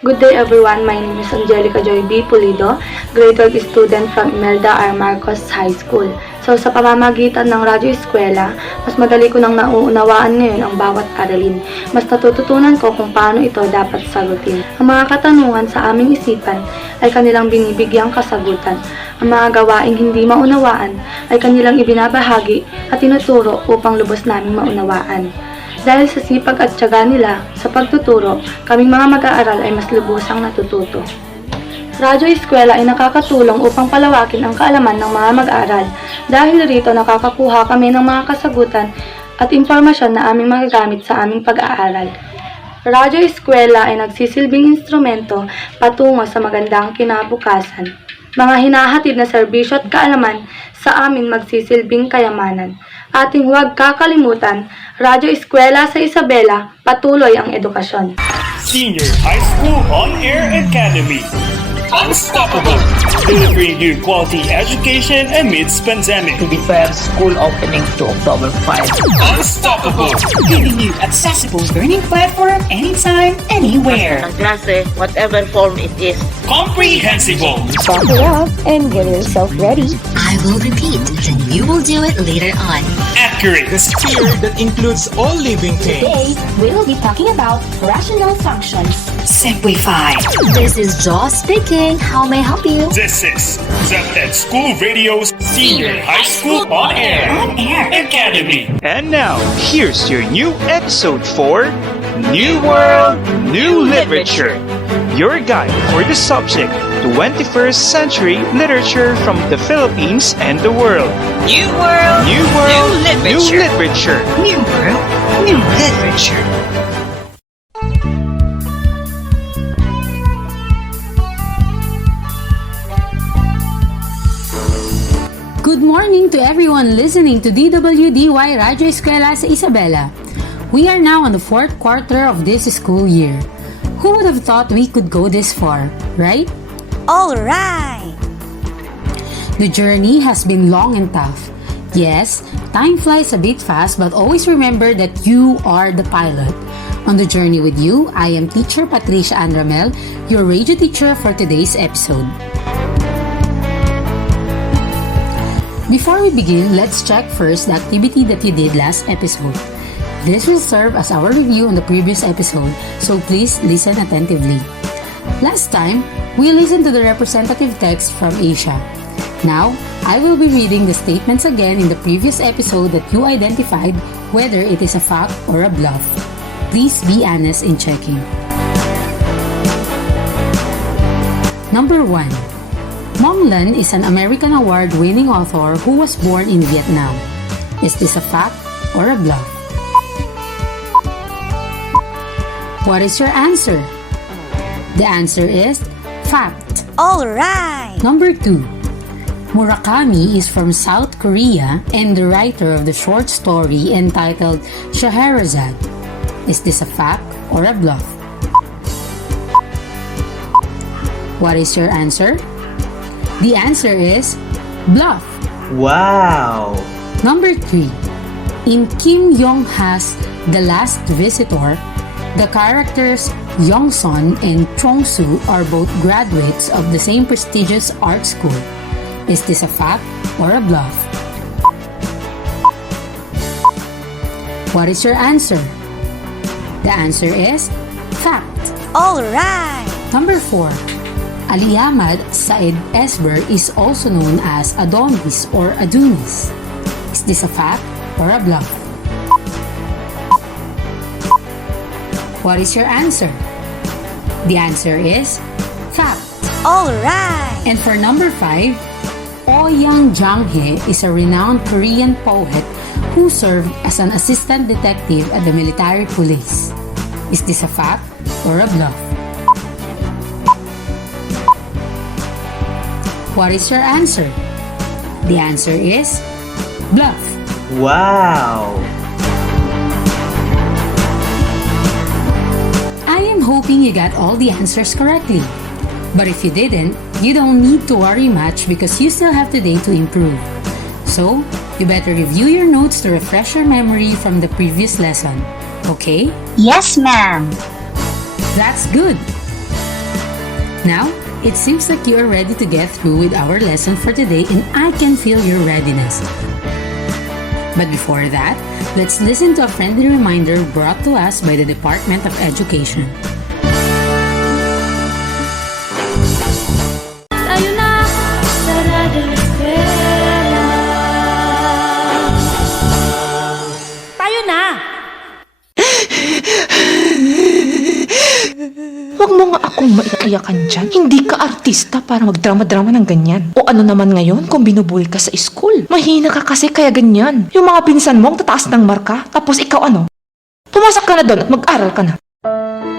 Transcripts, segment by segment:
Good day everyone, my name is Angelica Joy B. Pulido, grade 12 student from Imelda R. Marcos High School. So sa pamamagitan ng Radyo Eskwela, mas madali ko nang nauunawaan ngayon ang bawat aralin. Mas natututunan ko kung paano ito dapat sagutin. Ang mga katanungan sa aming isipan ay kanilang binibigyang kasagutan. Ang mga gawaing hindi maunawaan ay kanilang ibinabahagi at tinuturo upang lubos naming maunawaan. Dahil sa sipag at tiyaga nila sa pagtuturo, kaming mga mag-aaral ay mas lubusang natututo. Radyo Eskwela ay nakakatulong upang palawakin ang kaalaman ng mga mag-aaral. Dahil rito nakakakuha kami ng mga kasagutan at impormasyon na aming magagamit sa aming pag-aaral. Radyo Eskwela ay nagsisilbing instrumento patungo sa magandang kinabukasan. Mga hinahatid na serbisyo at kaalaman sa amin magsisilbing kayamanan. Ating huwag kakalimutan, Radyo Eskwela sa Isabela, patuloy ang edukasyon. Senior High School On-Air Academy. Unstoppable! Delivering you quality education amidst pandemic. To defend school opening to October 5. Unstoppable! Giving you accessible learning platform anytime, anywhere. Ang klase, whatever form it is. Comprehensible! Buckle up and get yourself ready. I will repeat, then you will do it later on. Accurate! The sphere that includes all living things. Today, we will be talking about rational functions. Simplify. This is Jaw speaking. How may I help you? This is Ed School Radio's Senior High School On-Air Academy. And now, here's your new episode for New World, New Literature. Your guide for the subject, 21st century literature from the Philippines and the world. New world, New World, New Literature. New world, new literature. Good morning to everyone listening to DWDY Radyo Eskwela sa Isabela. We are now on the fourth quarter of this school year. Who would have thought we could go this far, right? All right! The journey has been long and tough. Yes, time flies a bit fast, but always remember that you are the pilot. On the journey with you, I am teacher Patricia Andramel, your radio teacher for today's episode. Before we begin, let's check first the activity that you did last episode. This will serve as our review on the previous episode, so please listen attentively. Last time, we listened to the representative text from Asia. Now, I will be reading the statements again in the previous episode that you identified whether it is a fact or a bluff. Please be honest in checking. Number 1. Mong Lan is an American award-winning author who was born in Vietnam. Is this a fact or a bluff? What is your answer? The answer is fact. All right! Number 2. Murakami is from South Korea and the writer of the short story entitled Scheherazade. Is this a fact or a bluff? What is your answer? The answer is bluff. Wow! Number 3. In Kim Yong-ha's The Last Visitor, the characters Yong-sun and Chong-soo are both graduates of the same prestigious art school. Is this a fact or a bluff? What is your answer? The answer is fact. All right! Number 4. Ali Ahmad Said Esber is also known as Adonis or Adunis. Is this a fact or a bluff? What is your answer? The answer is fact. All right! And for number 5, Ouyang Jang-hye is a renowned Korean poet who served as an assistant detective at the military police. Is this a fact or a bluff? What is your answer? The answer is bluff. Wow! I am hoping you got all the answers correctly. But if you didn't, you don't need to worry much because you still have today to improve. So, you better review your notes to refresh your memory from the previous lesson. Okay? Yes, ma'am. That's good. Now, it seems like you are ready to get through with our lesson for today, and I can feel your readiness. But before that, let's listen to a friendly reminder brought to us by the Department of Education. Tayo na sa Radyo Eskwela. Tayo na! Huwag mo nga akong maiiyakan dyan. Hindi ka artista para magdrama-drama ng ganyan. O ano naman ngayon kung binubuli ka sa school? Mahina ka kasi kaya ganyan. Yung mga pinsan mo ang tataas ng marka, tapos ikaw ano? Pumasok ka na doon at mag-aral ka na.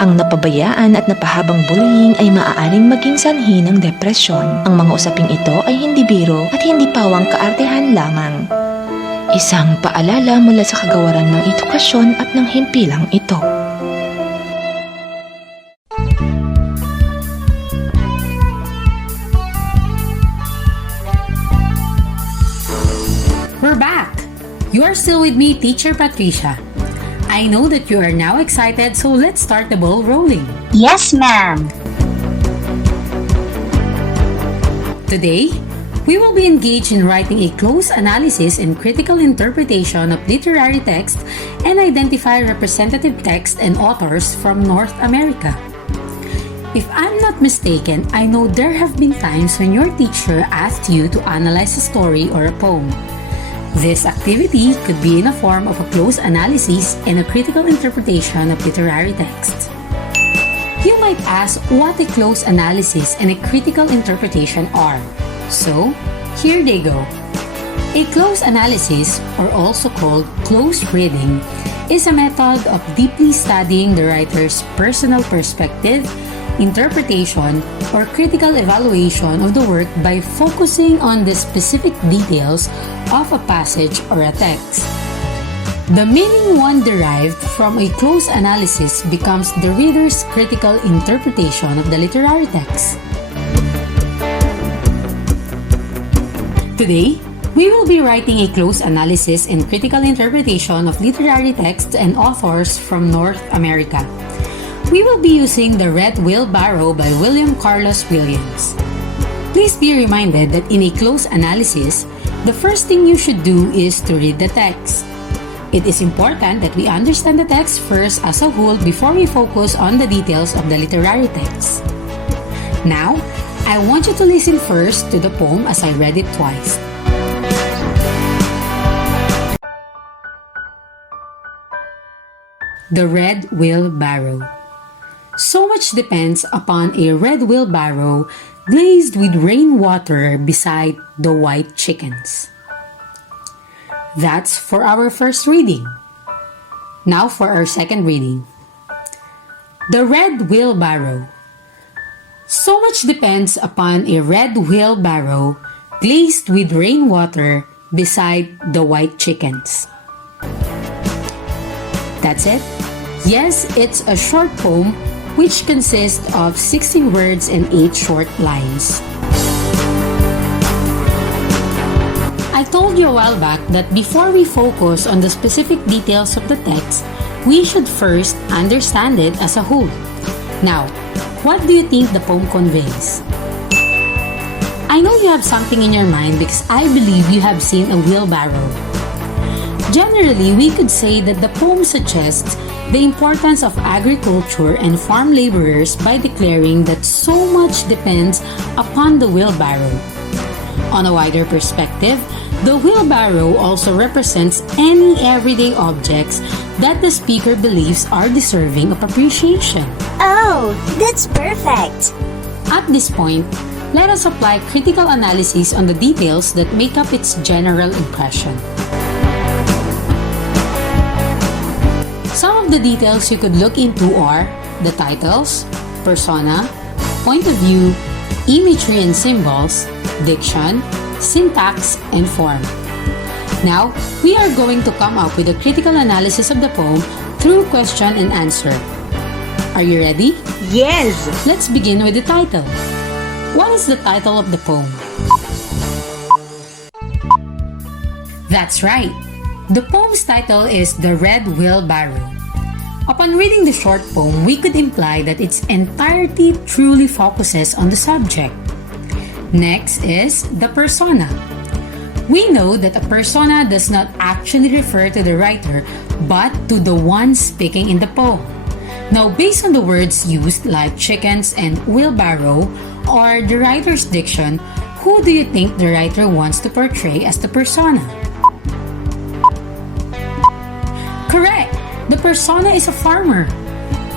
Ang napabayaan at napahabang bullying ay maaaring maging sanhi ng depresyon. Ang mga usaping ito ay hindi biro at hindi pawang kaartehan lamang. Isang paalala mula sa kagawaran ng edukasyon at ng himpilang ito. We're back! You are still with me, Teacher Patricia. I know that you are now excited, so let's start the ball rolling. Yes, ma'am. Today, we will be engaged in writing a close analysis and critical interpretation of literary text and identify representative text and authors from North America. If I'm not mistaken, I know there have been times when your teacher asked you to analyze a story or a poem. This activity could be in a form of a close analysis and a critical interpretation of literary text. You might ask what a close analysis and a critical interpretation are. So, here they go. A close analysis, or also called close reading, is a method of deeply studying the writer's personal perspective, interpretation, or critical evaluation of the work by focusing on the specific details of a passage or a text. The meaning one derived from a close analysis becomes the reader's critical interpretation of the literary text. Today, we will be writing a close analysis and critical interpretation of literary texts and authors from North America. We will be using the Red Wheelbarrow by William Carlos Williams. Please be reminded that in a close analysis, the first thing you should do is to read the text. It is important that we understand the text first as a whole before we focus on the details of the literary text. Now, I want you to listen first to the poem as I read it twice. The Red Wheelbarrow. So much depends upon a red wheelbarrow glazed with rainwater beside the white chickens. That's for our first reading. Now for our second reading. The Red Wheelbarrow. So much depends upon a red wheelbarrow glazed with rainwater beside the white chickens. That's it? Yes, it's a short poem which consists of 16 words and 8 short lines. I told you a while back that before we focus on the specific details of the text, we should first understand it as a whole. Now, what do you think the poem conveys? I know you have something in your mind because I believe you have seen a wheelbarrow. Generally, we could say that the poem suggests the importance of agriculture and farm laborers by declaring that so much depends upon the wheelbarrow. On a wider perspective, the wheelbarrow also represents any everyday objects that the speaker believes are deserving of appreciation. Oh, that's perfect! At this point, let us apply critical analysis on the details that make up its general impression. Some of the details you could look into are the titles, persona, point of view, imagery and symbols, diction, syntax, and form. Now, we are going to come up with a critical analysis of the poem through question and answer. Are you ready? Yes! Let's begin with the title. What is the title of the poem? That's right. The poem's title is The Red Wheelbarrow. Upon reading the short poem, we could imply that its entirety truly focuses on the subject. Next is the persona. We know that a persona does not actually refer to the writer, but to the one speaking in the poem. Now, based on the words used like chickens and wheelbarrow, or the writer's diction, who do you think the writer wants to portray as the persona? Correct! The persona is a farmer.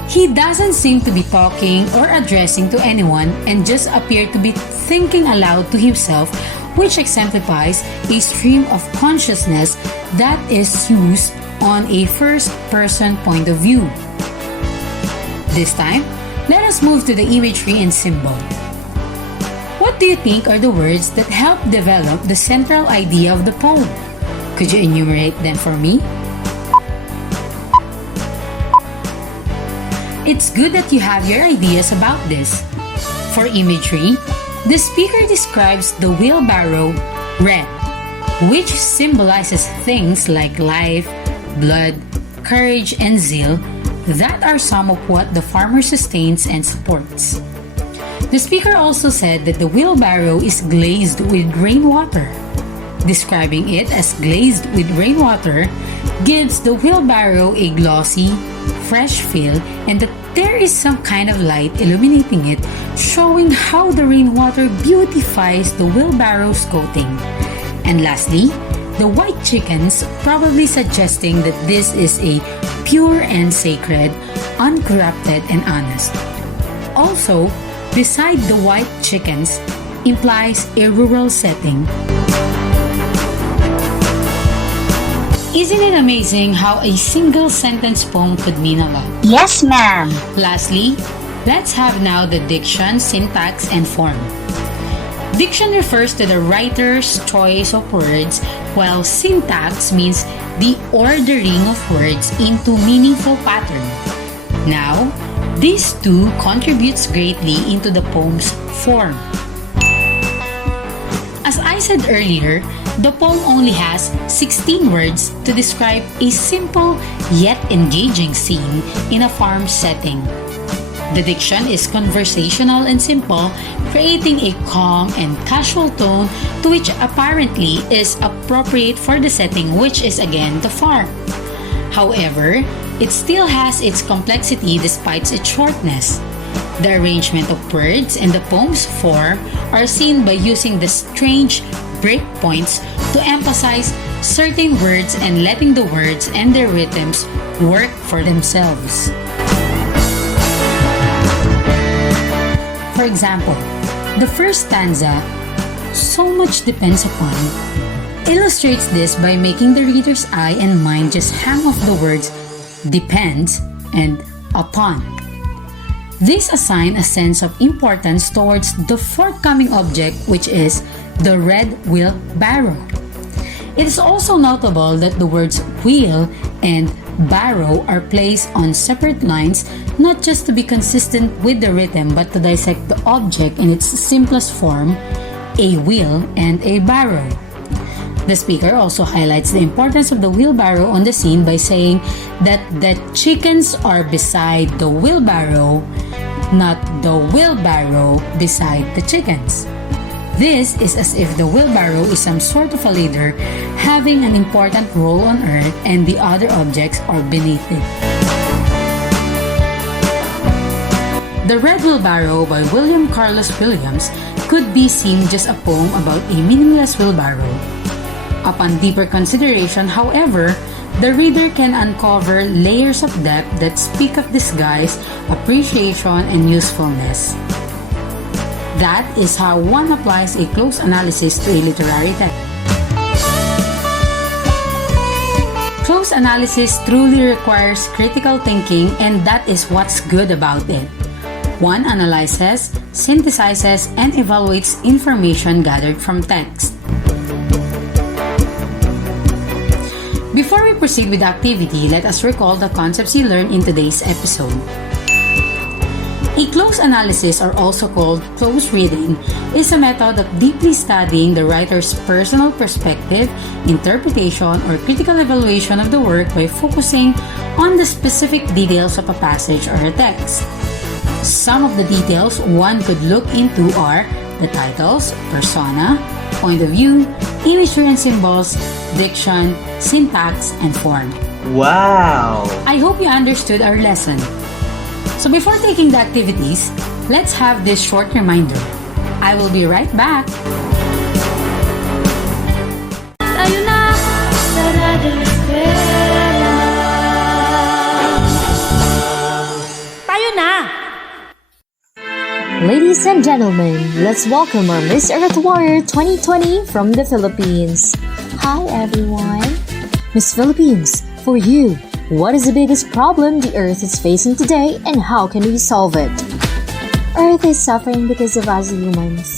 He doesn't seem to be talking or addressing to anyone and just appear to be thinking aloud to himself, which exemplifies a stream of consciousness that is used on a first-person point of view. This time, let us move to the imagery and symbol. What do you think are the words that help develop the central idea of the poem? Could you enumerate them for me? It's good that you have your ideas about this. For imagery, the speaker describes the wheelbarrow red, which symbolizes things like life, blood, courage, and zeal that are some of what the farmer sustains and supports. The speaker also said that the wheelbarrow is glazed with rainwater. Describing it as glazed with rainwater gives the wheelbarrow a glossy, fresh feel, and that there is some kind of light illuminating it, showing how the rainwater beautifies the wheelbarrow's coating. And lastly, the white chickens, probably suggesting that this is a pure and sacred, uncorrupted and honest. Also, beside the white chickens implies a rural setting. Isn't it amazing how a single sentence poem could mean a lot? Yes, ma'am. Lastly, let's have now the diction, syntax, and form. Diction refers to the writer's choice of words, while syntax means the ordering of words into meaningful pattern. Now, these two contributes greatly into the poem's form. As I said earlier, the poem only has 16 words to describe a simple yet engaging scene in a farm setting. The diction is conversational and simple, creating a calm and casual tone to which apparently is appropriate for the setting, which is again the farm. However, it still has its complexity despite its shortness. The arrangement of words and the poem's form are seen by using the strange breakpoints to emphasize certain words and letting the words and their rhythms work for themselves. For example, the first stanza, "So much depends upon," illustrates this by making the reader's eye and mind just hang off the words depends and upon. This assigns a sense of importance towards the forthcoming object, which is the red wheelbarrow. It is also notable that the words wheel and barrow are placed on separate lines, not just to be consistent with the rhythm, but to dissect the object in its simplest form, a wheel and a barrow. The speaker also highlights the importance of the wheelbarrow on the scene by saying that the chickens are beside the wheelbarrow, not the wheelbarrow beside the chickens. This is as if the wheelbarrow is some sort of a leader having an important role on earth and the other objects are beneath it. The Red Wheelbarrow by William Carlos Williams could be seen just a poem about a meaningless wheelbarrow. Upon deeper consideration, however, the reader can uncover layers of depth that speak of disguise, appreciation, and usefulness. That is how one applies a close analysis to a literary text. Close analysis truly requires critical thinking, and that is what's good about it. One analyzes, synthesizes, and evaluates information gathered from text. Before we proceed with the activity, let us recall the concepts you learned in today's episode. A close analysis, or also called close reading, is a method of deeply studying the writer's personal perspective, interpretation, or critical evaluation of the work by focusing on the specific details of a passage or a text. Some of the details one could look into are the titles, persona, point of view, imagery and symbols, diction, syntax, and form. Wow! I hope you understood our lesson. So before taking the activities, let's have this short reminder. I will be right back. Tayo na sa Radyo Eskwela. Tayo na! Ladies and gentlemen, let's welcome our Miss Earth Warrior 2020 from the Philippines. Hi everyone. Miss Philippines, for you, what is the biggest problem the Earth is facing today and how can we solve it? Earth is suffering because of us humans.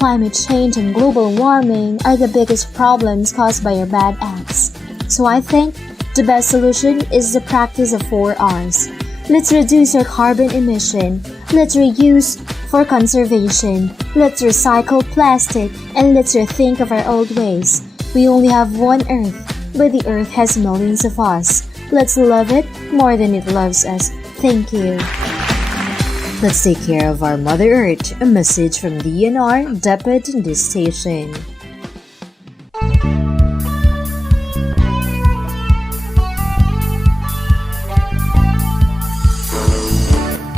Climate change and global warming are the biggest problems caused by our bad acts. So I think the best solution is the practice of 4 R's. Let's reduce our carbon emission. Let's reuse for conservation. Let's recycle plastic and let's rethink of our old ways. We only have one Earth, but the Earth has millions of us. Let's love it more than it loves us. Thank you. Let's take care of our Mother Earth. A message from DNR, Depot in this station.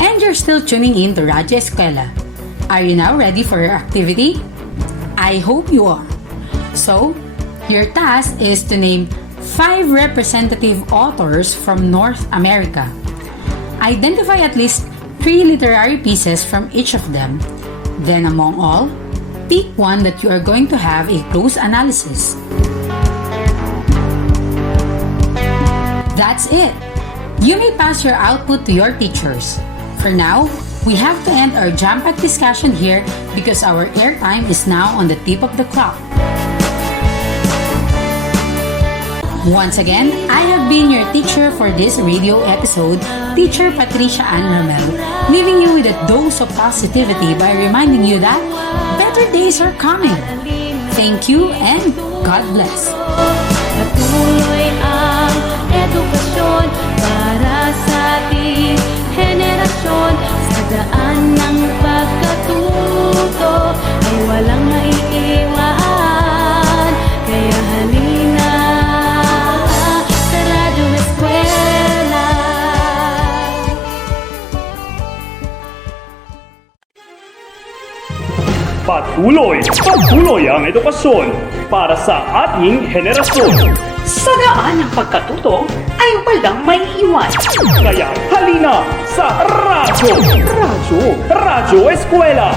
And you're still tuning in to Radyo Eskwela. Are you now ready for your activity? I hope you are. So, your task is to name 5 representative authors from North America. Identify at least 3 literary pieces from each of them. Then among all, pick one that you are going to have a close analysis. That's it! You may pass your output to your teachers. For now, we have to end our jam-packed discussion here because our airtime is now on the tip of the clock. Once again, I have been your teacher for this radio episode, Teacher Patricia Ann Ramel, leaving you with a dose of positivity by reminding you that better days are coming. Thank you and God bless. Patuloy ang edukasyon para sa ating henerasyon. Sa daan ng pagkatuto ay walang maiiwan. Kaya halina sa Radyo Eskwela. Patuloy ang edukasyon para sa ating henerasyon. Sa daan ng pagkatuto ay walang may iwan. Kaya halina sa Radyo Eskwela!